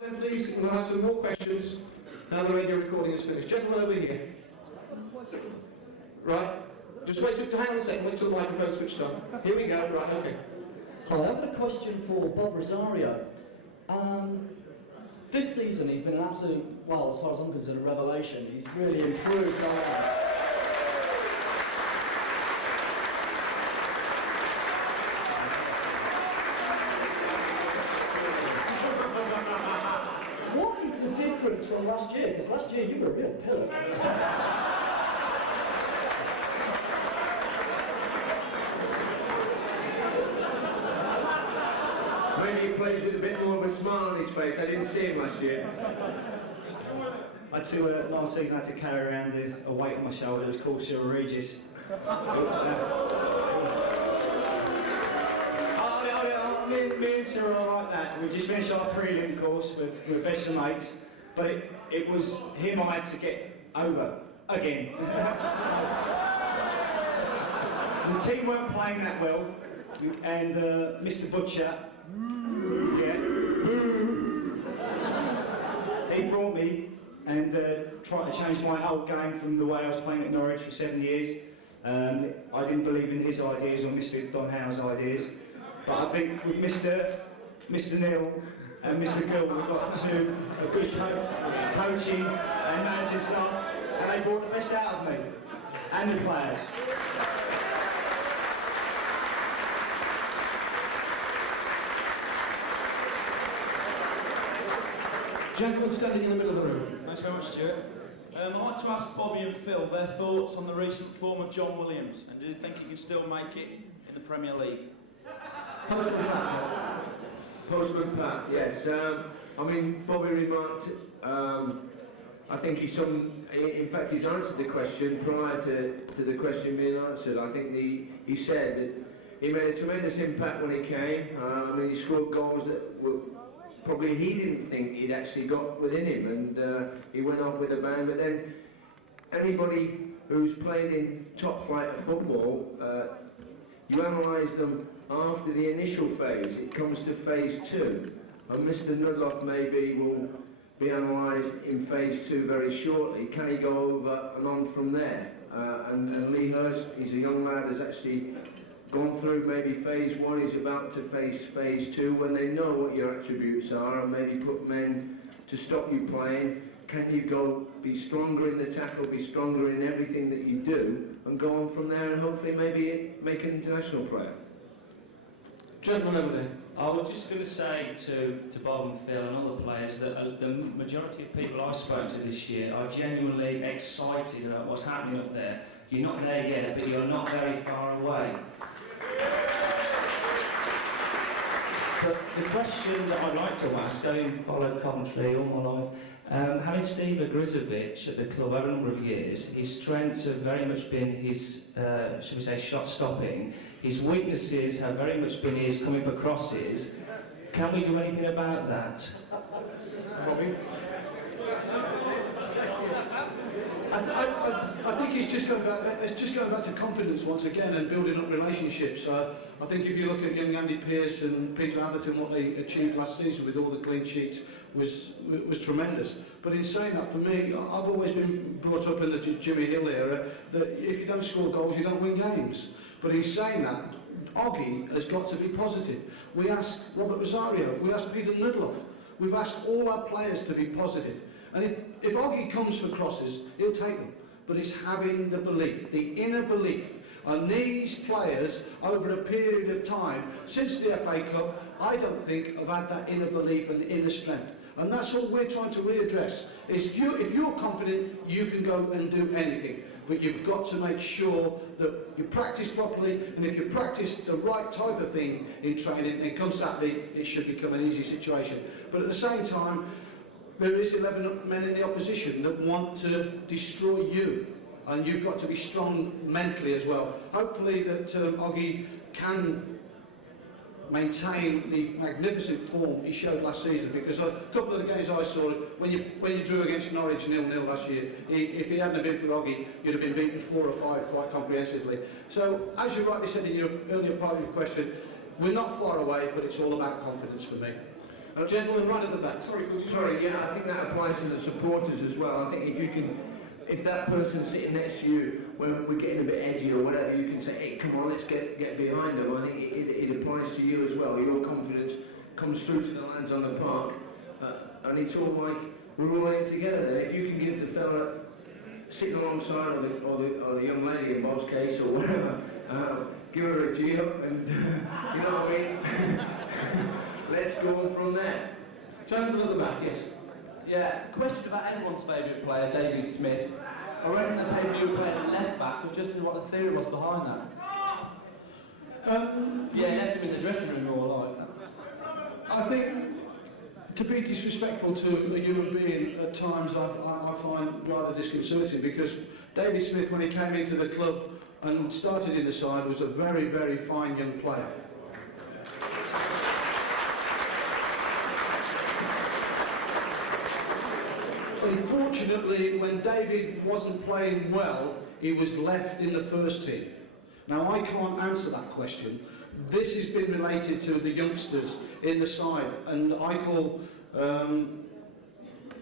Then please, we'll have some more questions now the radio recording is finished. Gentleman over here. Right, just wait hang on a second, wait till the microphone's switched on. Here we go, right, okay. Hi, I've got a question for Bob Rosario. This season he's been an absolute, well, as far as I'm concerned, a revelation. He's really improved. What is the difference from last year? Because last year you were a real pillar. Maybe he plays with a bit more of a smile on his face. I didn't see him last year. Last season I had to carry around a weight on my shoulder. It was called Sir Regis. Me and Sir are like that. We just finished our prelim course with best of mates, but it was him I had to get over again. The team weren't playing that well, and Mr. Butcher, he brought me and tried to change my whole game from the way I was playing at Norwich for 7 years. I didn't believe in his ideas or Mr. Don Howe's ideas, but I think with Mr. Neil and Mr. Gill, we've got a good coaching and managing staff, and they brought the best out of me and the players. Gentleman standing in the middle of the room. Thanks very much, Stuart. I'd like to ask Bobby and Phil their thoughts on the recent form of John Williams, and do they think he can still make it in the Premier League? Postman Pat. Postman Pat, yes. I mean, Bobby remarked, I think in fact he's answered the question prior to the question being answered. I think he said that he made a tremendous impact when he came. I mean, he scored goals that were probably he didn't think he'd actually got within him, and he went off with a bang. But then anybody who's played in top flight of football, you analyse them after the initial phase. It comes to phase 2, and Mr. Nudloff maybe will be analysed in phase 2 very shortly. Can he go over and on from there? And Lee Hurst, he's a young lad, has actually gone through maybe phase 1, he's about to face phase 2, when they know what your attributes are and maybe put men to stop you playing. Can you go be stronger in the tackle, be stronger in everything that you do, and go on from there and hopefully maybe make an international player? Gentleman over there. I was just going to say to Bob and Phil and other players that the majority of people I've spoken to this year are genuinely excited about what's happening up there. You're not there yet, but you're not very far away. But the question that I'd like to ask, having followed Coventry all my life, having Steve Grizovic at the club over a number of years, his strengths have very much been his, shall we say, shot stopping. His weaknesses have very much been his coming for crosses. Can we do anything about that? Bobby? I think it's just going back to confidence once again and building up relationships. I think if you look at young Andy Pearce and Peter Atherton, what they achieved last season with all the clean sheets was tremendous. But in saying that, for me, I've always been brought up in the Jimmy Hill era that if you don't score goals, you don't win games. But in saying that, Oggy has got to be positive. We asked Robert Rosario, we asked Peter Nudloff, we've asked all our players to be positive. And if Oggy comes for crosses, he'll take them. But it's having the belief, the inner belief. And these players, over a period of time, since the FA Cup, I don't think have had that inner belief and inner strength. And that's all we're trying to readdress. Is if you're confident, you can go and do anything. But you've got to make sure that you practice properly, and if you practice the right type of thing in training, then come Saturday, it should become an easy situation. But at the same time, there is 11 men in the opposition that want to destroy you, and you've got to be strong mentally as well. Hopefully that Oggy can maintain the magnificent form he showed last season, because a couple of the games I saw, when you drew against Norwich 0-0 last year, if he hadn't been for Oggy, you'd have been beaten 4 or 5 quite comprehensively. So, as you rightly said in your earlier part of your question, we're not far away, but it's all about confidence for me. Gentleman right at the back. Sorry, could you... Sorry, yeah, I think that applies to the supporters as well. I think if that person sitting next to you, when we're getting a bit edgy or whatever, you can say, hey, come on, let's get behind them. I think it applies to you as well. Your confidence comes through to the lads on the park. And it's all like, we're all in it together then. If you can give the fella sitting alongside, or the young lady in Bob's case, or whatever, give her a G up, and you know what I mean? Let's go on from there. Gentleman at the back, yes. Yeah, question about anyone's favourite player, David Smith. I reckon the paper you were playing at left back was just what the theory was behind that. Yeah, left him in the dressing room more like. I think to be disrespectful to a human being at times I find rather disconcerting, because David Smith, when he came into the club and started in the side, was a very, very fine young player. Unfortunately, when David wasn't playing well, he was left in the first team. Now, I can't answer that question. This has been related to the youngsters in the side, and I call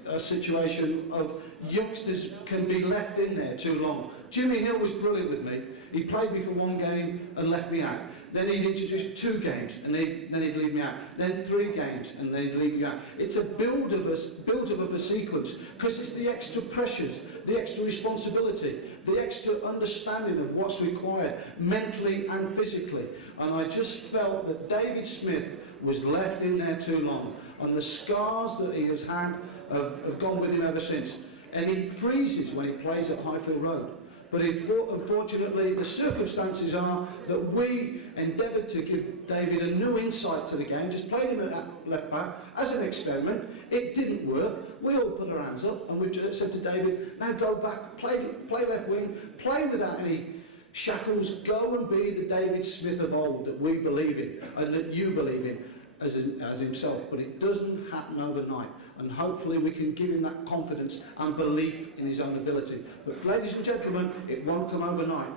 a situation of youngsters can be left in there too long. Jimmy Hill was brilliant with me. He played me for one game and left me out. Then he'd introduce 2 games and then he'd leave me out. Then 3 games and then he'd leave me out. It's a build of a sequence, because it's the extra pressures, the extra responsibility, the extra understanding of what's required mentally and physically. And I just felt that David Smith was left in there too long, and the scars that he has had have gone with him ever since. And he freezes when he plays at Highfield Road. But unfortunately, the circumstances are that we endeavoured to give David a new insight to the game, just played him at left back as an experiment. It didn't work. We all put our hands up and we just said to David, now go back, play left wing, play without any shackles, go and be the David Smith of old that we believe in and that you believe in as himself. But it doesn't happen overnight. And hopefully we can give him that confidence and belief in his own ability. But ladies and gentlemen, it won't come overnight.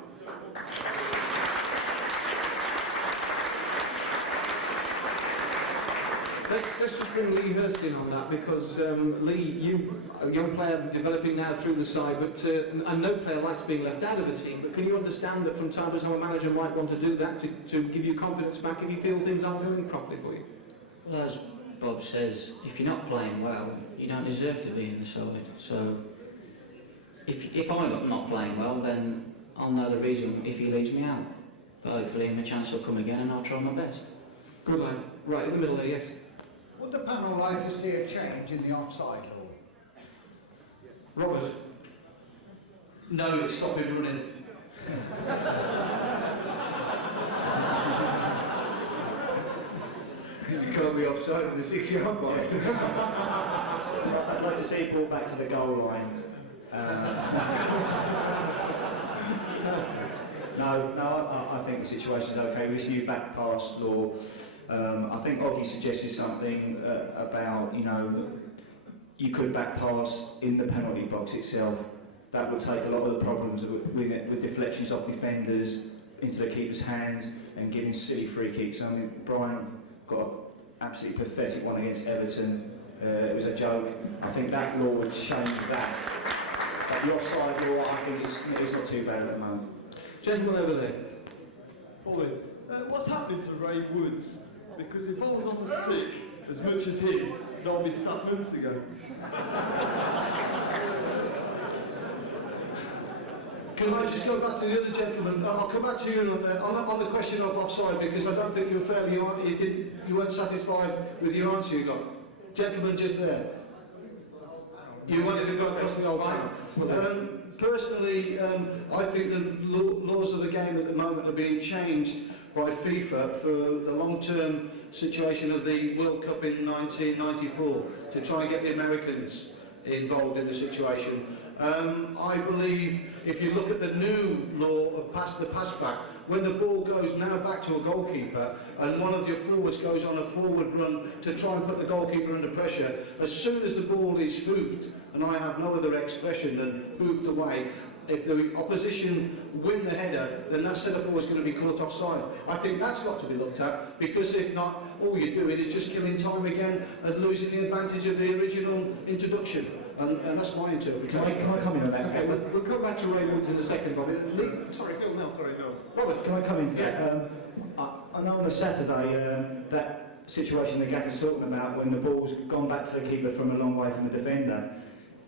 Let's just bring Lee Hurst in on that, because Lee, you a young player developing now through the side, but and no player likes being left out of a team, but can you understand that from time to time a manager might want to do that to give you confidence back if he feels things aren't going properly for you? Well, as Bob says, if you're not playing well, you don't deserve to be in the side. So if I'm not playing well, then I'll know the reason if he leaves me out. But hopefully my chance will come again and I'll try my best. Good lad. Right, in the middle there, yes. Would the panel like to see a change in the offside law? Robert? No, it's stop him running. You can't be offside in the 6-yard box. I'd like to see it brought back to the goal line. No, I think the situation's okay with this new back pass law. I think Oggy suggested something about, you could back pass in the penalty box itself. That would take a lot of the problems with deflections off defenders into the keeper's hands and giving silly free kicks. I mean, Brian got an absolutely pathetic one against Everton. It was a joke. I think that law would change that. But the offside law, I think it's not too bad at the moment. Gentleman over there. Pauline, what's happening to Ray Woods? Because if I was on the sick as much as him, I'd be sat months ago. Can I just go back to the other gentleman? I'll come back to you on the question of offside, because I don't think you were fair. You weren't satisfied with your answer you got. Gentleman just there. You wanted to go across the goal line. Personally, I think the laws of the game at the moment are being changed by FIFA for the long-term situation of the World Cup in 1994 to try and get the Americans involved in the situation. I believe if you look at the new law of the pass back, when the ball goes now back to a goalkeeper and one of your forwards goes on a forward run to try and put the goalkeeper under pressure, as soon as the ball is hoofed, and I have no other expression than hoofed away, if the opposition win the header, then that centre forward is going to be caught offside. I think that's got to be looked at, because if not, all you're doing is just killing time again and losing the advantage of the original introduction. And that's my interpretation. Can I come in on that? Okay, we'll come back to Ray Woods in a second, Bobby. Sorry, Phil, no, sorry, no. Robert. Can I come in? Yeah. I know on the Saturday, that situation the gaffer's talking about, when the ball's gone back to the keeper from a long way from the defender,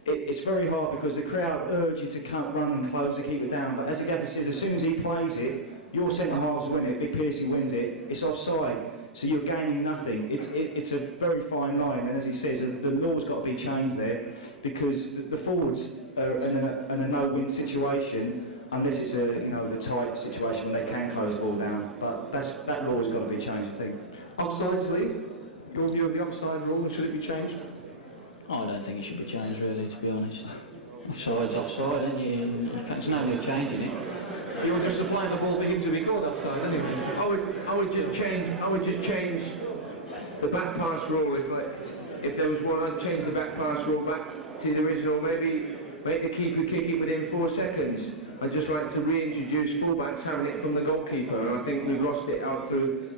it's very hard because the crowd urge you to come, run and close the keeper down. But as the gaffer says, as soon as he plays it, your centre halves win it, Big Piercy wins it, it's offside. So you're gaining nothing. It's a very fine line, and as he says, the law's got to be changed there, because the forwards are in a no-win situation, unless it's a tight situation where they can close the ball down. But that law's got to be changed, I think. Offsides, Lee? Your view of the offside rule, should it be changed? I don't think it should be changed, really, to be honest. Offside's offside, and there's no way of changing it. You were just supplying the ball for him to be called offside, anyway. I would just change the back pass rule. If there was one, I'd change the back pass rule back to the original. Maybe make the keeper kick it within 4 seconds. I'd just like to reintroduce fullbacks having it from the goalkeeper, and I think we've lost it out through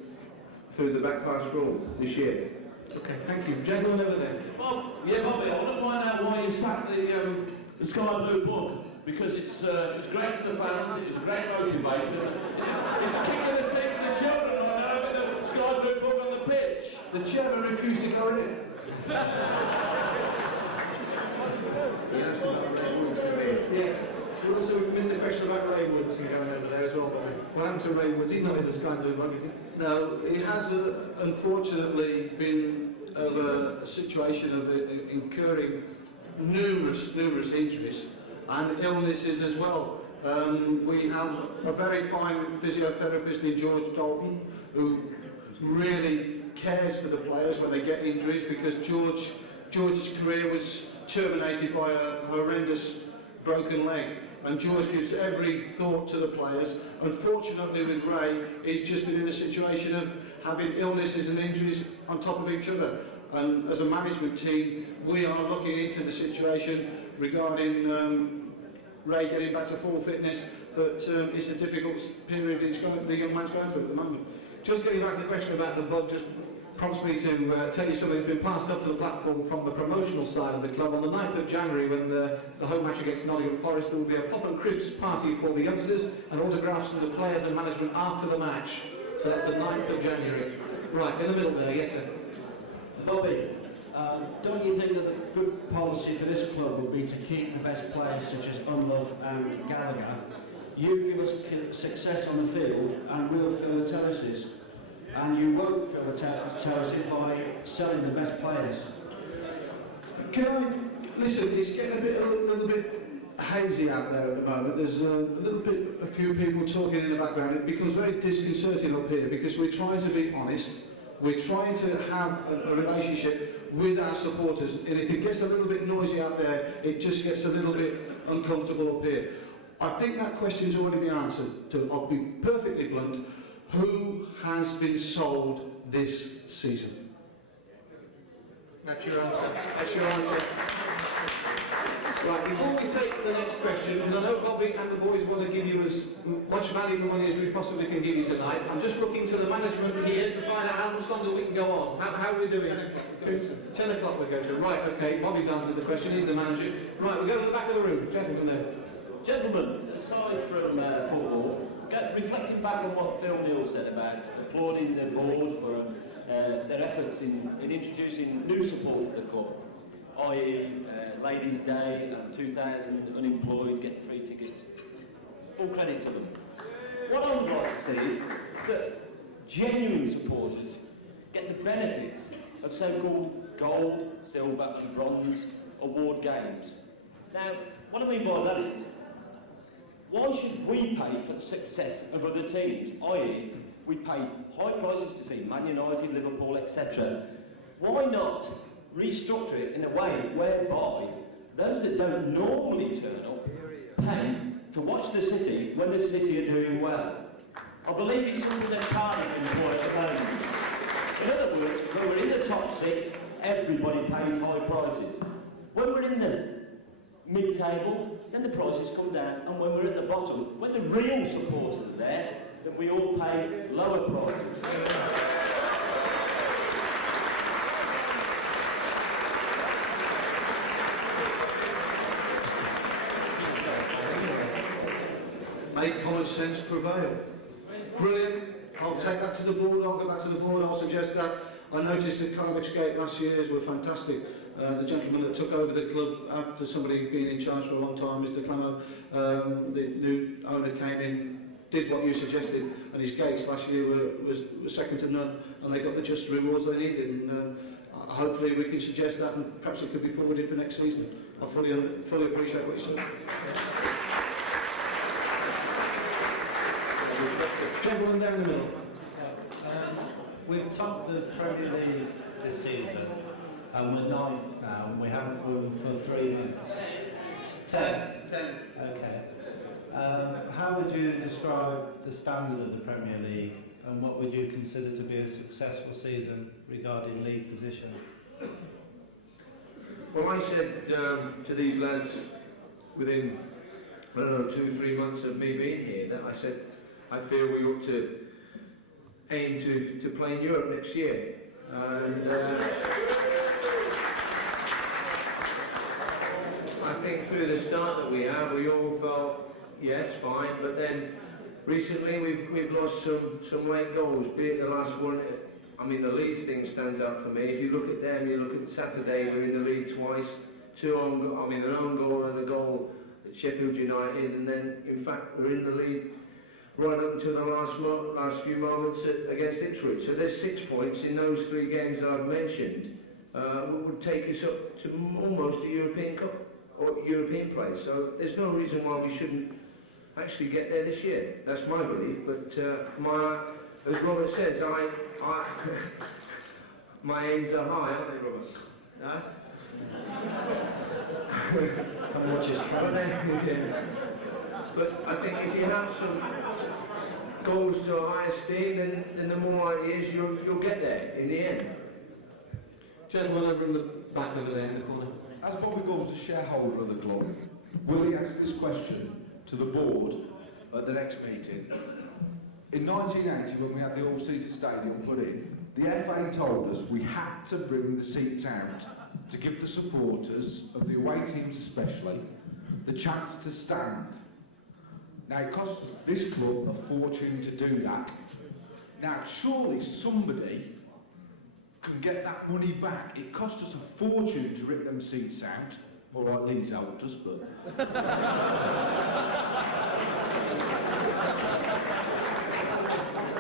the back pass rule this year. Okay, thank you. Gentleman over there. Bobby, I want to find out why you sacked the Sky Blue book. Because it's great for the fans, it's a great motivator. It's kicking the team for the children, I know, with the Sky Blue book on the pitch. The chairman refused to go in. Yes. We also missed a question about Ray Woods going over there as well. What happened to Ray Woods? He's not in the Sky Blue bug, is he? No, it has unfortunately been of a situation of incurring numerous injuries and illnesses as well. We have a very fine physiotherapist in George Dalton, who really cares for the players when they get injuries, because George's career was terminated by a horrendous broken leg, and George gives every thought to the players. Unfortunately with Ray, he's just been in a situation of having illnesses and injuries on top of each other, and as a management team we are looking into the situation regarding Ray getting back to full fitness, but it's a difficult period the young man's going through at the moment. Just getting back to the question about the bug, just prompts me to tell you something that's been passed up to the platform from the promotional side of the club. On the 9th of January, when it's the home match against Nottingham Forest, there will be a pop and crisp party for the youngsters and autographs from the players and management after the match. So that's the 9th of January. Right, in the middle there, yes sir. Bobby, don't you think that the good policy for this club would be to keep the best players such as Unlove and Gallagher? You give us success on the field and we'll fill the terraces. And you won't fill the terraces by selling the best players. Can I listen? It's getting a little bit hazy out there at the moment. There's a few people talking in the background. It becomes very disconcerting up here because we're trying to be honest. We're trying to have a relationship with our supporters, and if it gets a little bit noisy out there, it just gets a little bit uncomfortable up here. I think that question's already been answered. I'll be perfectly blunt. Who has been sold this season? That's your answer. That's your answer. Right, before we take the next question, because I know Bobby and the boys want to give you as much value for money as we possibly can give you tonight, I'm just looking to the management here to find out how much longer we can go on. How are we doing? 10 o'clock we go to. Right, okay, Bobby's answered the question, he's the manager. Right, we go to the back of the room. Gentlemen there. Gentlemen, aside from football, reflecting back on what Phil Neal said about applauding the board for their efforts in introducing new support to the club, i.e. Ladies' Day and 2,000 unemployed get free tickets. All credit to them. What I would like to see is that genuine supporters get the benefits of so-called gold, silver and bronze award games. Now, what I mean by that is, why should we pay for the success of other teams? I.e., we pay high prices to see Man United, Liverpool, etc. Why not restructure it in a way whereby those that don't normally turn up pay to watch the City when the City are doing well? I believe it's something that Parliament employs at the moment. In other words, when we're in the top 6, everybody pays high prices. When we're in the mid-table, then the prices come down, and when we're at the bottom, when the real supporters are there, that we all pay lower prices. Make common sense prevail. Brilliant. I'll take that to the board. I'll go back to the board. I'll suggest that. I noticed that Cardiff Gate last year's were fantastic. The gentleman that took over the club after somebody being in charge for a long time, Mr. Clemmo, the new owner came in, did what you suggested, and his gates last year were second to none, and they got the just rewards they needed. And hopefully we can suggest that, and perhaps it could be forwarded for next season. I fully appreciate what you said. Gentleman there in the middle. We've topped the Premier League this season, and we're ninth now, and we haven't won for 3 months. 10th. Okay. How would you describe the standard of the Premier League, and what would you consider to be a successful season regarding league position? Well, I said to these lads within, I don't know, 2-3 months of me being here, that I said, I feel we ought to aim to play in Europe next year. And I think through the start that we had, we all felt, yes, fine, but then recently we've lost some late goals, be it the last one. I mean, the Leeds thing stands out for me. If you look at them, you look at Saturday, we're in the league twice, an own goal and a goal at Sheffield United, and then, in fact, we're in the league right up until the last few moments against Ipswich. So there's 6 points in those 3 games that I've mentioned, would take us up to almost a European Cup or European place. So there's no reason why we shouldn't actually get there this year. That's my belief. But as Robert says, my aims are high, aren't they, Robert? Huh? Come watch us try. But I think if you have some goals to a higher esteem, then the more it is, you'll get there in the end. Gentleman over in the back over there in the corner. As Bobby Gold's a shareholder of the club, will he ask this question to the board at the next meeting? In 1980, when we had the all-seater stadium put in, the FA told us we had to bring the seats out to give the supporters of the away teams especially the chance to stand. Now, it costs this club a fortune to do that. Now, surely somebody can get that money back. It cost us a fortune to rip them seats out. All right, Leeds helped us, but...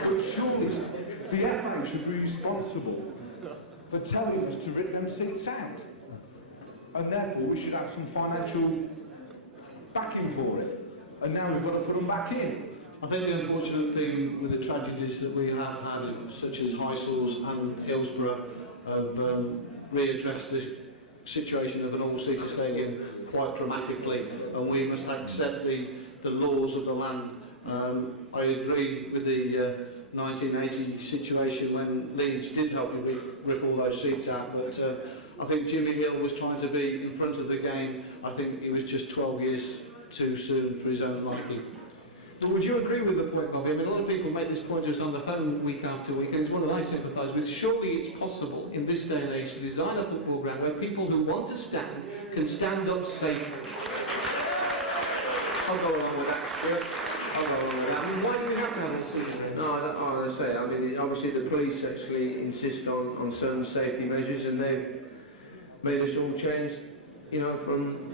But surely the FA should be responsible for telling us to rip them seats out. And therefore, we should have some financial backing for it. And now we've got to put them back in. I think the unfortunate thing with the tragedies that we have had, such as Highfield and Hillsborough, have readdressed the situation of an all-seater stadium quite dramatically, and we must accept the laws of the land. I agree with the 1980 situation when Leeds did help you rip all those seats out, but I think Jimmy Hill was trying to be in front of the game. I think he was just 12 years too soon for his own liking. But would you agree with the point, Bobby? I mean, a lot of people make this point to us on the phone week after week, and it's one that I sympathise with. Surely it's possible in this day and age to design a football ground where people who want to stand can stand up safely. I'll go along with that, Stuart. I'll go along with that. I mean, why do we have to have it seen? No, I don't say. I mean, obviously the police actually insist on certain safety measures, and they've made us all change, you know, from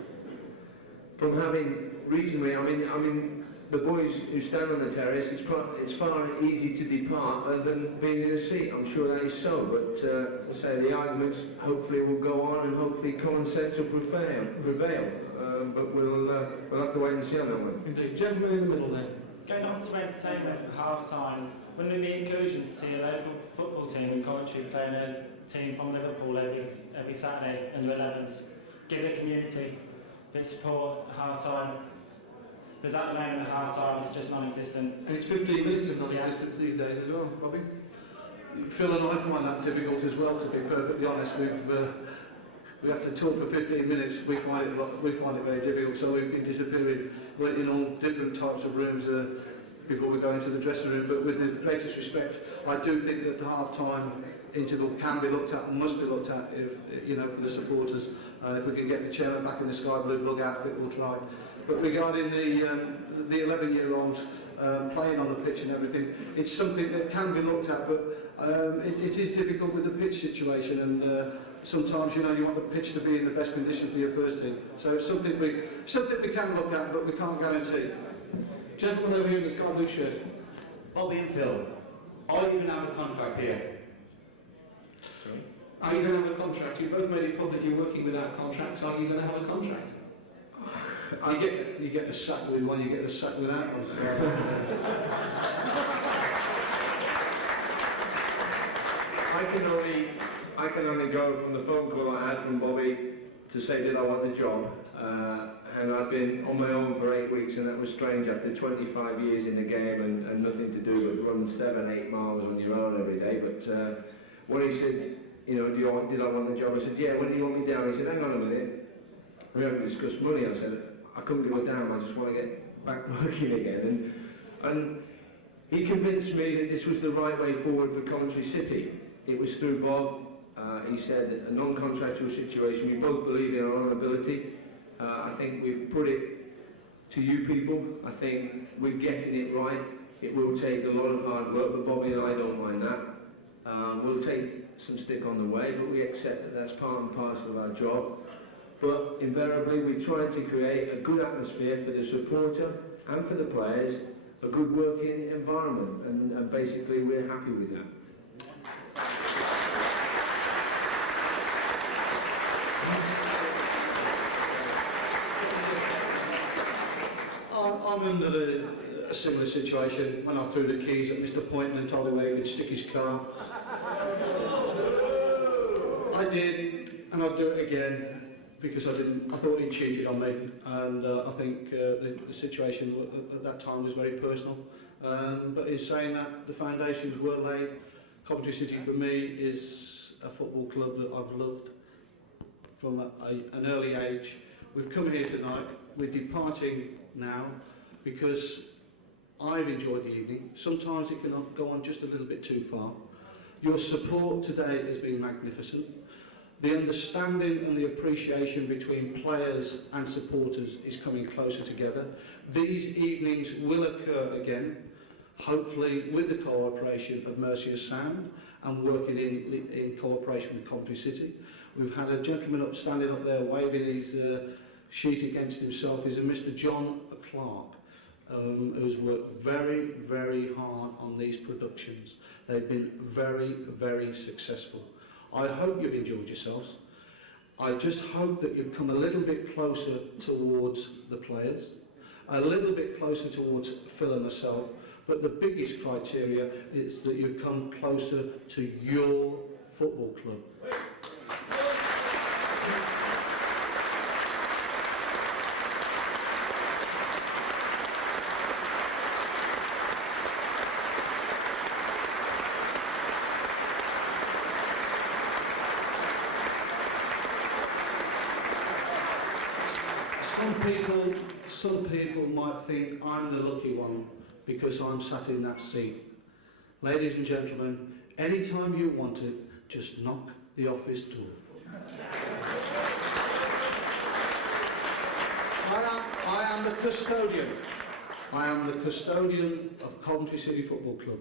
having reasonably. I mean, the boys who stand on the terrace, it's far easy to depart rather than being in a seat. I'm sure that is so, but I say the arguments hopefully will go on, and hopefully common sense will prevail. But we'll have to wait and see on that one. Indeed. Gentleman in the middle there. Going on to entertainment at half-time, wouldn't it be encouraging to see a local football team in Coventry playing a team from Liverpool every Saturday under 11s? Give the community a bit of support at half-time. Because at the moment at half-time it's just non-existent. And it's 15 minutes of non-existence these days as well, Bobby. Phil and I find that difficult as well, to be perfectly honest. we have to talk for 15 minutes, we find it very difficult, so we've been disappearing, went in all different types of rooms before we go into the dressing room. But with the greatest respect, I do think that the half-time interval can be looked at and must be looked at, if you know, for the supporters. And if we can get the chairman back in the sky blue blue outfit, we'll try. But regarding the 11-year-olds playing on the pitch and everything, it's something that can be looked at, but it is difficult with the pitch situation, and sometimes, you know, you want the pitch to be in the best condition for your first team. So it's something we can look at, but we can't guarantee. Gentleman over here in the sky blue shirt. Bobby and Phil, are you going to have a contract here? Are you going to have a contract? You both made it public you're working without contracts. Are you going to have a contract? You get the sack with one, you get the sack without one. I can only go from the phone call I had from Bobby to say did I want the job, and I've been on my own for 8 weeks, and that was strange after 25 years in the game and nothing to do but run 7-8 miles on your own every day. But when he said, you know, did I want the job, I said, yeah, when do you want me down? He said, hang on a minute, we haven't discussed money. I said, I couldn't give a damn, I just want to get back working again. And he convinced me that this was the right way forward for Coventry City. It was through Bob. He said a non-contractual situation, we both believe in our own ability. I think we've put it to you people. I think we're getting it right. It will take a lot of hard work, but Bobby and I don't mind that. We'll take some stick on the way, but we accept that that's part and parcel of our job. But invariably, we try to create a good atmosphere for the supporter and for the players, a good working environment, and basically we're happy with that. I'm under a similar situation when I threw the keys at Mr. Poynton and told him where he could stick his car. I did, and I'll do it again, because I thought he cheated on me, and I think the situation at that time was very personal. But in saying that, the foundations were laid. Coventry City for me is a football club that I've loved from an early age. We've come here tonight, we're departing now because I've enjoyed the evening. Sometimes it can go on just a little bit too far. Your support today has been magnificent. The understanding and the appreciation between players and supporters is coming closer together. These evenings will occur again, hopefully with the cooperation of Mercia Sound and working in cooperation with Coventry City. We've had a gentleman standing up there waving his sheet against himself. Is a Mr. John Clark, who's worked very, very hard on these productions. They've been very, very successful. I hope you've enjoyed yourselves. I just hope that you've come a little bit closer towards the players, a little bit closer towards Phil and myself, but the biggest criteria is that you've come closer to your football club. Some people might think I'm the lucky one because I'm sat in that seat. Ladies and gentlemen, anytime you want it, just knock the office door. I am the custodian. I am the custodian of Coventry City Football Club.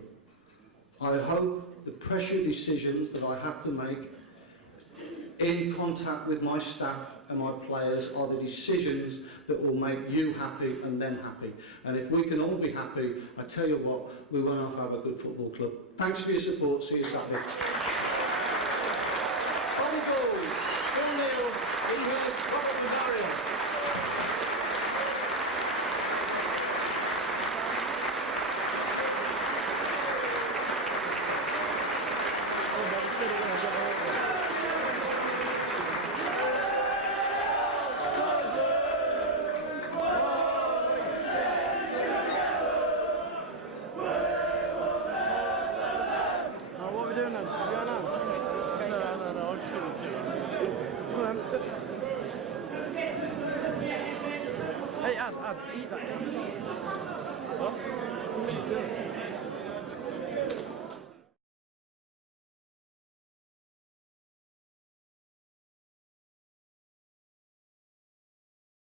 I hope the pressure decisions that I have to make in contact with my staff and my players are the decisions that will make you happy and them happy. And if we can all be happy, I tell you what, we won't have a good football club. Thanks for your support. See you Saturday. What are we doing now? Are we on now? No, I just thought we'd see. Eat that. What? What's she doing?